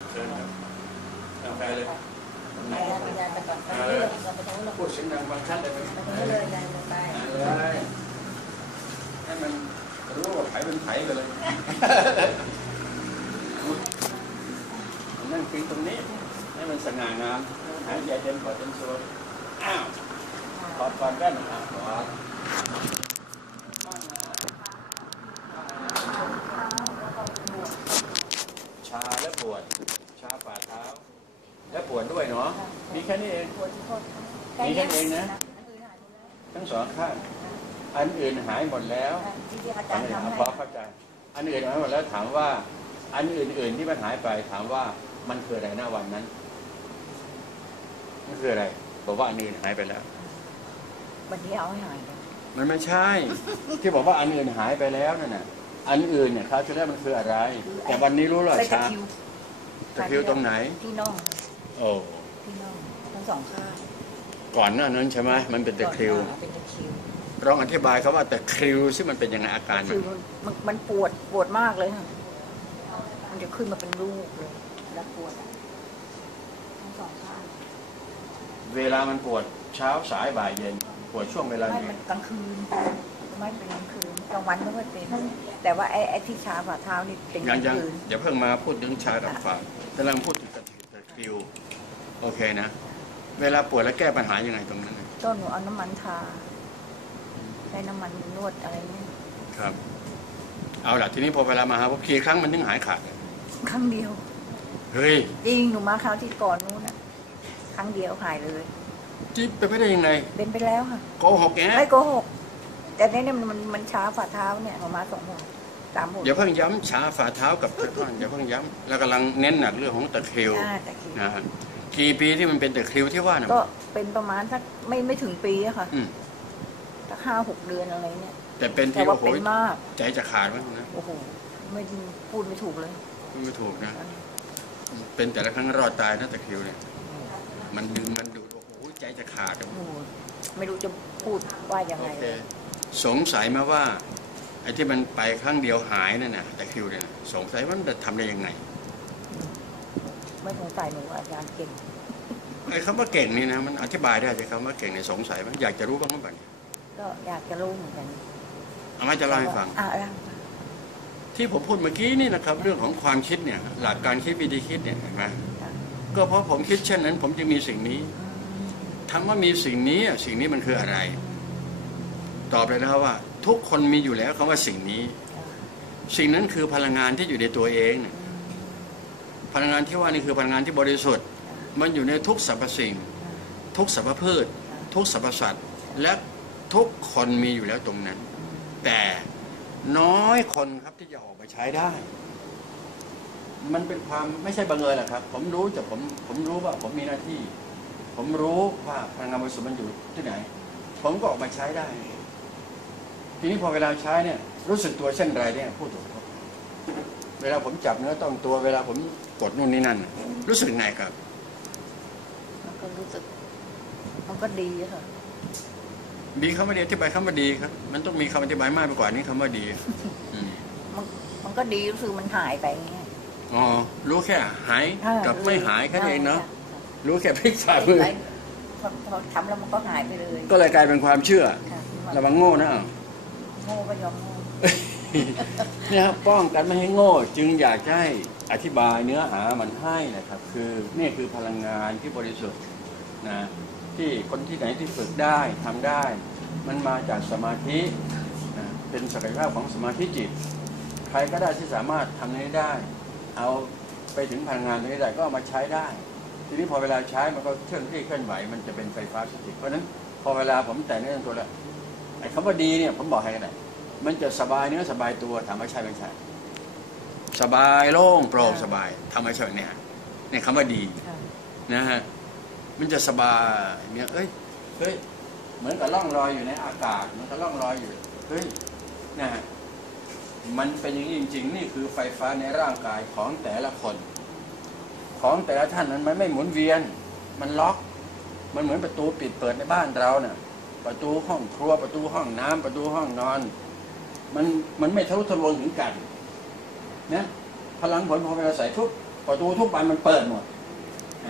เชิญครับเอาไปเลยไปแล้วไปยายไปก่อนไปเรื่องก่อนไปตรงนู้นเลยพูดเสียงดังบางท่านเลยไหมไปตรงนู้นเลยยายลงไปเลยให้มันรู้ว่าไผเป็นไผไปเลยนั่งพิงตรงนี้ ให้มันสง่างามหายใจเต็มปอดเต็มส่วนอ้าวถอดก่อนแว่นอะถอดชาและปวด ชาฝ่าเท้า และปวดด้วยเนาะ มีแค่นี้เอง ปวดที่โคตร มีแค่เองนะ ทั้งสองข้าง อันอื่นหายหมดแล้วที่ที่อาอัจานรย์อื่นทำให้พอเข้าใจอันอื่นหายหมดแล้วถามว่า อันอื่น ๆ ที่มันหายไปถามว่ามันคืออะไรหน้าวันนั้นมันคืออะไรบอกว่าอันอื่นหายไปแล้ววันนี้เอาให้หายเลยมันไม่ใช่ ที่บอกว่าอันอื่นหายไปแล้วนั่นน่ะอันอื่นเนี่ยคราวที่แล้วมันคืออะไร แต่วันนี้รู้หรอไปตะชาคริวตะคริวตรงไหนที่น่องโอ้ที่น่องทั้งสองข้าง ก่อนหน้านั้นใช่ไหมมันเป็นตะคริวก่อนหน้าเป็นตะคริวลองอธิบายเขาว่าตะคริวซึ่งมันเป็นยังไงอาการตะคมัรินวมันมันปวดปวดมากเลยค่ะมันจะขึ้นมาเป็นลูกเลยแล้วปวดอะทั้งสองข้างเวลามันปวดเช้าสายบ่ายเย็น ปวดช่วงเวลาไม่ไหนมันกลางคืนไม่เป็นกลางคืนกลางวันไม่ค่อยเป็นแต่ว่าไอ้ไอ้ที่ชาฝ่าเท้านี่เป็นกยัลางงยังคืนอย่าเพิ่งมาพูดถึงชาดับฝันกำลังพูดถึงตะคริวโอเคนะ เวลาปวดแล้วแก้ปัญหายังไงตรงนั้นน่ะต้นหนูเอาน้ำมันทาใช้น้ำมันนวดอะไรเนี่ยครับ เอาล่ะทีนี้พอเวลามาหาพบกี่ครั้งมันถึงหายขาดครั้งเดียวเฮ้ยจริงหนูมาคราวที่ก่อนนู้นน่ะครั้งเดียวหายเลยจิ๊บไปไม่ได้ยังไงเป็นไปแล้วค่ะโกหกแกไม่โกหกแต่เนี่ยมันมันมันช้าฝ่าเท้าเนี่ยหนูมาสองหัวสามหัวอย่าเพิ่งย้ำชาฝ่าเท้ากับตะท่อนอย่าเพิ่งย้ำแล้วกำลังเน้นหนักเรื่องของตะคริวอ่าแต่คิดนะฮะ กี่ปีที่มันเป็นตะคริวที่ว่านะก็เป็นประมาณสักไม่ไม่ถึงปีอะค่ะอืมสักห้าหกเดือนอะไรเนี่ย แต่เป็นแต่ที่ว่าโอ้โหเป็นมากใจจะขาดมั้งนะโอ้โหไม่พูดไม่ถูกเลยพูดไม่ถูกนะ เป็นแต่ละครั้งรอดตายนะตะคริวเนี่ย มันดึงมันดูดโอ้โหใจจะขาดอะ โอ้โหไม่รู้จะพูดว่ายังโอไงเคสงสัยมาว่าไอ้ที่มันไปครั้งเดียวหายนั่นน่ะตะคริวเนี่ยนะสงสัยว่ามันจะทำได้ยังไง ไม่สงสัยหนูอาจารย์เก่งไอ้คำว่าเก่งนี่นะมันอธิบายได้ใช่คำว่าเก่งในยสงสัยมันอยากจะรู้บ้างหรือเปล่าเนี่ยก็อยากจะรู้เหมือนกันเอามาจะเล่าให้ฟังอ่าเล่าให้ฟังที่ผมพูดเมื่อกี้นี่นะครับ เรื่องของความคิดเนี่ย หลักการคิดวิธีคิดเนี่ยเห็นไหมก็เพราะผมคิดเช่นนั้น ผมจึงมีสิ่งนี้ถามว่ามีสิ่งนี้อะสิ่งนี้มันคืออะไร ตอบเลยนะครับว่า ทุกคนมีอยู่แล้วคำว่าสิ่งนี้ สิ่งนั้นคือพลังงานที่อยู่ในตัวเองเนี่ยพ ลังงานที่ว่านี่คือพลังงานที่บริสุทธิ์ มันอยู่ในทุกสรรพสิ่ง ทุกสรรพพืช ทุกสรรพสัตว์ และทุกคนมีอยู่แล้วตรงนั้น แต่น้อยคนครับที่จะออกมาใช้ได้ มันเป็นความไม่ใช่บังเอิญหรอกครับ ผมรู้จากผมผมรู้ว่าผมมีหน้าที่ ผมรู้ว่าพลังงานบริสุทธิ์มันอยู่ที่ไหน ผมก็ออกมาใช้ได้ ทีนี้พอเวลาใช้เนี่ย รู้สึกตัวเช่นไรเนี่ยพูดถูกเวลาผมจับเนื้อต้องตัวเวลาผม กดนู่นนี่นั่น รู้สึกไงครับ มันก็รู้สึก มันก็ดีอะค่ะ ดีคำว่าดีอธิบายคำว่าดีครับ มันต้องมีคำอธิบายมากไปกว่านี้คำว่าดีอืมมันมันก็ดีรู้สึกมันหายไปอย่างเงี้ยอ๋อรู้แค่หายอ่ากับไม่หายแค่นั้นเองเนาะใช่รู้แค่พลิกฝ่าใช่มือใช่พอพอทำแล้วมันก็หายไปเลย ก็เลยกลายเป็นความเชื่อค่ะระวังโง่นะอ้าวโง่ก็ยอมโง่เนี่ยครับป้องกันไม่ให้โง่ จึงอยากจะให้ อธิบายเนื้อหามันให้นะครับ คือนี่คือพลังงานที่บริสุทธิ์นะที่คนที่ไหนที่ฝึกได้ทำได้ มันมาจากสมาธินะเป็นศักยภาพของสมาธิจิต ใครก็ได้ที่สามารถทำนี้ได้ เอาไปถึงพลังงานตรงนี้ได้ก็เอามาใช้ได้ ทีนี้พอเวลาใช้มันก็เคลื่อนที่เคลื่อนไหว มันจะเป็นไฟฟ้าสถิตเพราะฉะนั้นพอเวลาผมแต่งเนื้อตัวแล้วไอ้คำว่าดีเนี่ยผมบอกให้กันได้มันจะสบายเนื้อสบายตัวถามว่าใช่ไม่ใช่ สบายโล่งโปร่งสบายทำไมใช่เนี่ยเนี่ยคำว่าดีค่ะนะฮะมันจะสบายเนี่ยเอ้ยเฮ้ยเหมือนกับล่องลอยอยู่ในอากาศเหมือนกับล่องลอยอยู่เฮ้ยนะฮะมันเป็นอย่างนี้จริง ๆ นี่คือไฟฟ้าในร่างกายของแต่ละคน ของแต่ละท่านนั้นมันไม่หมุนเวียน มันล็อก มันเหมือนประตูปิดเปิดในบ้านเราเนี่ยประตูห้องครัวประตูห้องน้ำประตูห้องนอน มันมันไม่ทะลุทะลวงถึงกัน นะพลังผลพอเวลาใส่ทุบประตูทุกบานมันเปิดหมด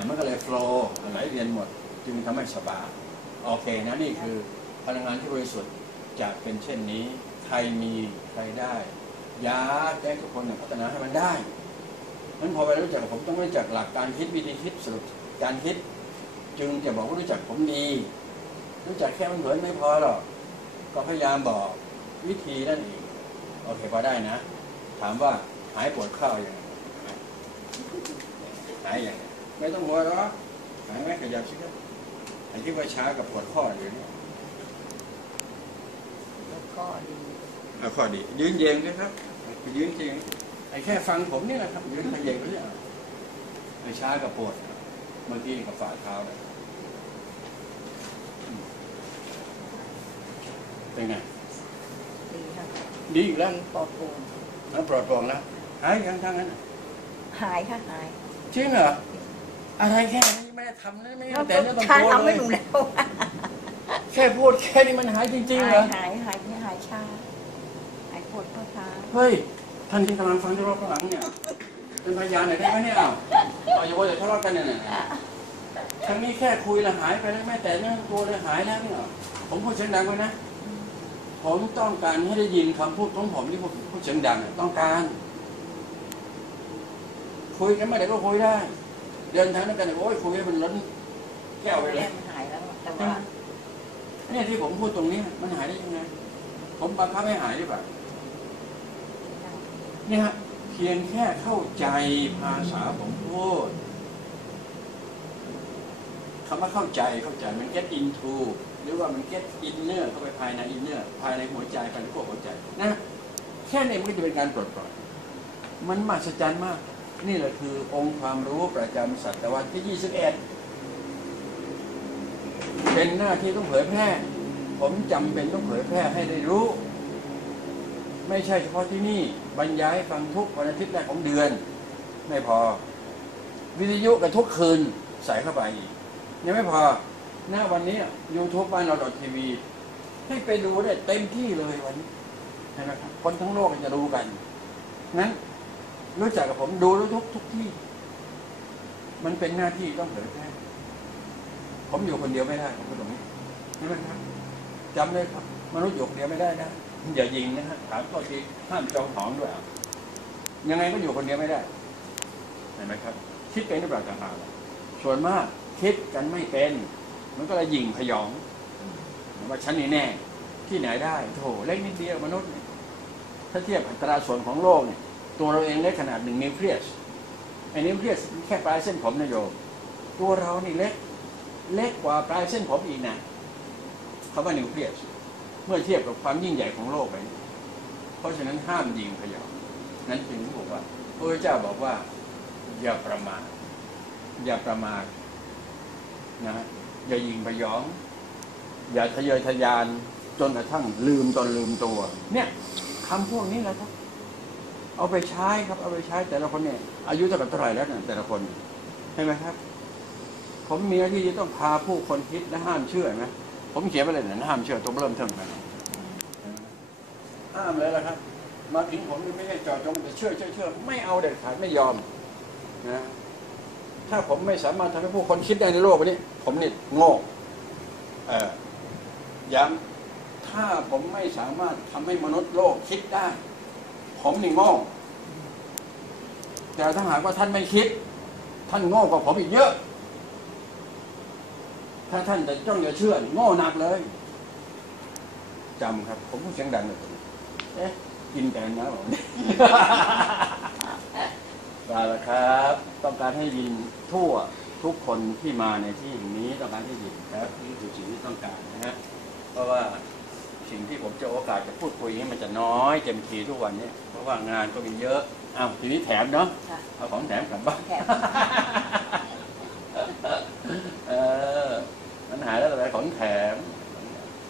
มันก็เลยโฟล์ไหลเวียนหมด จึงทำให้สบายโอเคนะนี่คือพลังงานที่บริสุทธิ์จะเป็นเช่นนี้ ใครมีใครได้ยาแก้ทุกคนพัฒนาให้มันได้นั้นพอไปรู้จักผมต้องรู้จักหลักการคิดวิธีคิดสรุปการคิด จึงจะบอกว่ารู้จักผมดี รู้จักแค่มันเผยไม่พอหรอกก็พยายามบอกวิธีนั่นเองโอเคพอได้นะ ถามว่า หายปวดข้าวยังไงหายยังไงไม่ต้องหัวหรอกหายไหมขยับสิครับไอ้ที่ว่าช้ากับปวดข้ออยู่นี่แล้วก็ดีเอาข้อดียืนเยงด้วยครับยืนเยงไอ้แค่ฟังผมนี่แหละครับยืนขยเยงไปเนี่ยไอ้ช้ากับปวดเมื่อกี้กับฝ่าเท้าเลยอืมเป็นไงดีค่ะดีอีกแล้วดีปลอดโปร่งแล้วปลอดโปร่งแล้ว หายยังทั้งนั้นหายค่ะหายจริงเหรออะไรแค่นี้แม่ทำนะไม่แล้วแต่เนื้อต้องชาตัวทำเลให้ยหนูแล้วแค่พูดแค่นี้มันหายจริงๆเหรหาอยหายหายหายชาหายปวดข้อเท้าเฮ้ยท่านที่กำลังฟังที่รอบข้างหลังเนี่ยเป็นพยานหน่อยได้ไหมเนี่ยอ้าวเอาอย่าว่าแต่ทะเลาะกันเนี่ยนะครั้งนี้แค่คุยแล้วหายไปแล้วแม่แต่เนื้อตัวเลยหายแล้วเนี่ยผมพูดเสียงดังไว้นะผมต้องการให้ได้ยินคำพูดของผมที่ผมพูดเสียงดังอะต้องการ คุยกันเมื่อไหร่ก็คุยได้ เดินทางด้วยกันเนี่ยโอ้ยคุยให้มันล้นแก้วไปเลย มันหายแล้วแต่ว่าเนี่ยที่ผมพูดตรงนี้มันหายได้ยังไง ผมบังคับให้หายหรือเปล่าเนี่ยฮะเพียงแค่เข้าใจภาษาผมพูดคำว่าเข้าใจเข้าใจมัน get into หรือว่ามัน get inner เข้าไปภายใน inner ภายในหัวใจภายในพวกหัวใจนะแค่นี้มันก็จะเป็นการปลดปล่อยมันมหัศจรรย์มาก นี่แหละคือองค์ความรู้ประจำศตวรรษที่ 21 เป็นหน้าที่ต้องเผยแพร่ ผมจำเป็นต้องเผยแพร่ให้ได้รู้ ไม่ใช่เฉพาะที่นี่บรรยายฟังทุกวันอาทิตย์แรกของเดือน ไม่พอ วิทยุกันทุกคืนใส่เข้าไปอีกยังไม่พอหน้าวันนี้ YouTube บ้านเราดอททีวีให้ไปดูได้เต็มที่เลยวันนี้นไหมครับคนทั้งโลกจะรู้กันนั้น รู้จักกับผมดูรู้ทุกทุกที่ มันเป็นหน้าที่ต้องเผยแพร่ผมอยู่คนเดียวไม่ได้ผมก็ตรงนี้ใช่ไหมครับจำเลยครับมนุษย์อยู่คนเดียวไม่ได้นะอย่ายิงนะฮะถามข้อทีห้ามจองหองด้วยอะยังไงก็อยู่คนเดียวไม่ได้เห็นไหมครับ คิดเป็นหรือเปล่าต่างหากส่วนมากคิดกันไม่เป็น มันก็เลยยิงพยองว่าฉันนี่แน่ ที่ไหนได้โถเล็กนิดเดียวมนุษย์ถ้าเทียบอัตราส่วนของโลกเนี่ย ตัวเราเองเล็กขนาดหนึ่งนิวเคลียสไอ้นิวเคลียสแค่ปลายเส้นผมนะโยมตัวเรานี่เล็ก เล็กกว่าปลายเส้นผมอีกนะคำว่านิวเคลียสเมื่อเทียบกับความยิ่งใหญ่ของโลกไปเพราะฉะนั้นห้ามยิงพยองนั้นจึงบอกว่าพระเจ้าบอกว่า อย่าประมาทอย่าประมาทนะอย่ายิงพยอง อย่าทะเยอทะยานจนกระทั่งลืมจนลืมตัว เนี่ยคำพวกนี้แหละครับ เอาไปใช้ครับ เอาไปใช้แต่ละคนเนี่ย อายุเท่ากับเท่าไหร่แล้วเนี่ยแต่ละคนใช่ไหมครับ ผมมีหน้าที่จะต้องพาผู้คนคิดและห้ามเชื่อไหมผมเขียนไปเลยนะห้ามเชื่อต้องเริ่มเทิมกันห้ามเลยละครับ มาถึงผมไม่ใช่จอดจงแต่เชื่อเชื่อเชื่อไม่เอาเด็ดขาดไม่ยอมนะถ้าผมไม่สามารถทำให้ผู้คนคิดได้ในโลกวันนี้ ผมนี่โง่เออย้ำถ้าผมไม่สามารถทำให้มนุษย์โลกคิดได้ ผมนี่โง่ แต่ถ้าหากว่าท่านไม่คิด ท่านโง่กว่าผมอีกเยอะ ถ้าท่านจะจ้องจะเชื่อนี่โง่หนักเลยจำครับ ผมพูดเสียงดังเลยเอ๊ะกินแกนนะผมมาแล้วครับ ต้องการให้ยินทั่วทุกคนที่มาในที่แห่งนี้ต้องการให้ยินครับนี่คือสิ่งที่ต้องการนะฮะเพราะว่า สิ่งที่ผมจะโอกาสจะพูดคุยนี้มันจะน้อยเต็มทีทุกวันนี้เพราะว่างานก็มีเยอะอ้าวทีนี้แถมเนาะค่ะ เอาของแถมกลับบ้านแถม เออมันหายแล้วอะไรของแถม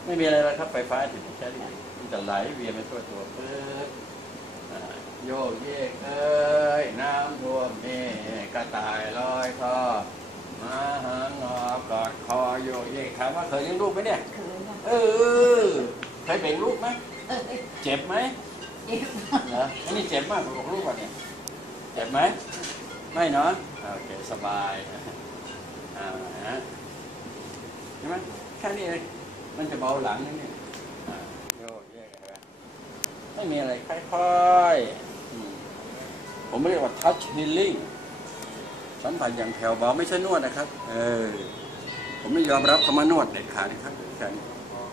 ไม่มีอะไรแล้วครับไฟฟ้าติดแค่นี้มันจะไหลเวียนไปทั่วตัวปึ๊บอ่าโยกเยกเอ้ยน้ำท่วมนี่กระต่ายลอยคอมาหางอกอดคอโยกเยกถามว่าเคยเลี้ยงลูกไหมเนี่ยคืนนะเออ เคยเบ่งลูกไหมเจ็บไหมเจ็บเหรออันนี้เจ็บมากกว่าลูกว่ะเนี่ยเจ็บไหมไม่เนาะโอเคสบายอ่าฮะใช่ไหมแค่นี้เองมันจะเบาหลังนิดนึงอ่าโยกแยกอะไรไม่มีอะไรค่อยๆอืมผมเรียกว่า touch healing สัมผัสอย่างแผ่วเบาไม่ใช่นวดนะครับ เออ ผมไม่ยอมรับคำว่านวดเด็ดขาดนะครับแค่นี้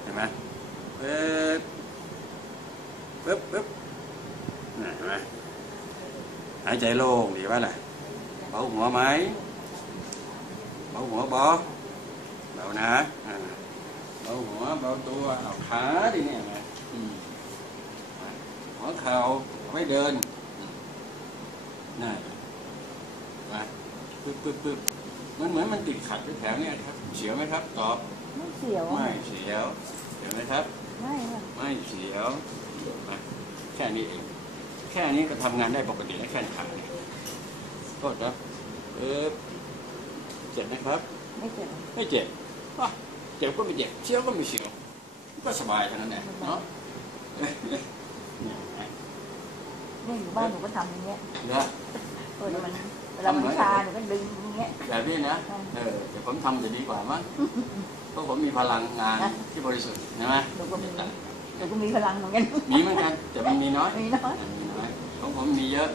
เห็นไหม เอ๊ะปึ๊บปึ๊บน่ะเห็นไหมหายใจโล่งดีป่ะล่ะเบาหัวไหมเบาหัวบอเบานะอ่าเบาหัวเบาตัวเอาขาดิเนี่ยเห็นไหมอืมหัวเข่าเอาไว้เดินอืมน่ามาปึ๊บปึ๊บปึ๊บมันเหมือนมันติดขัดแถวๆเนี่ยครับ เสียวไหมครับ ตอบ ไม่เสียว ไม่เสียว เห็นไหมครับ ไม่ค่ะไม่เสียวมาแค่นี้เอง แค่นี้ก็ทำงานได้ปกติแล้วแค่ขาเนี่ยก็ครับเออเจ็บนะครับ ไม่เจ็บไม่เจ็บอะเจ็บก็ไม่เจ็บเสียวก็ไม่เสียวก็สบายเท่านั้นแหละเนาะเนี่ยนะเนี่ยอยู่บ้านหนูก็ทำอย่างเงี้ยเนาะเวลามันเวลามันชาหนูก็ดึงอย่าง เงี้ย แบบนี้นะ เออ แต่ผมทำจะดีกว่ามั้ง เพราะผมมีพลังงานที่บริสุทธิ์ใช่ไหมหนูก็มีหนูก็มีพลังเหมือนกัน มีเหมือนกัน แต่มันมีน้อย มีน้อยมีน้อยของผมมีเยอะ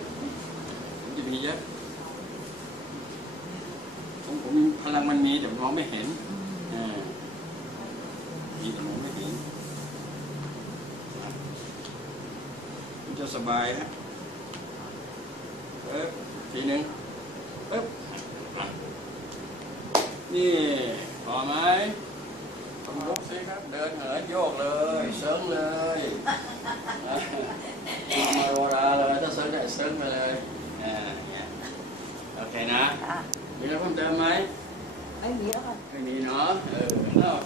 ผมจะมีเยอะของผมพลังมันมีแต่มองไม่เห็นเออมีแต่มองไม่เห็นมันจะสบายฮะเอ๊บทีหนึ่งเอ๊บอะ นี่พอไหมผมยกสิครับ เดินเหินโยกเลยเซิงเลยมาโรราเลยถ้าเซิร์ชได้เซิร์ชมาเลยอ่าอย่างเงี้ยโอเคนะอะมีอะไรเพิ่มเติมไหมไม่มีแล้วค่ะไม่มีเนาะเออ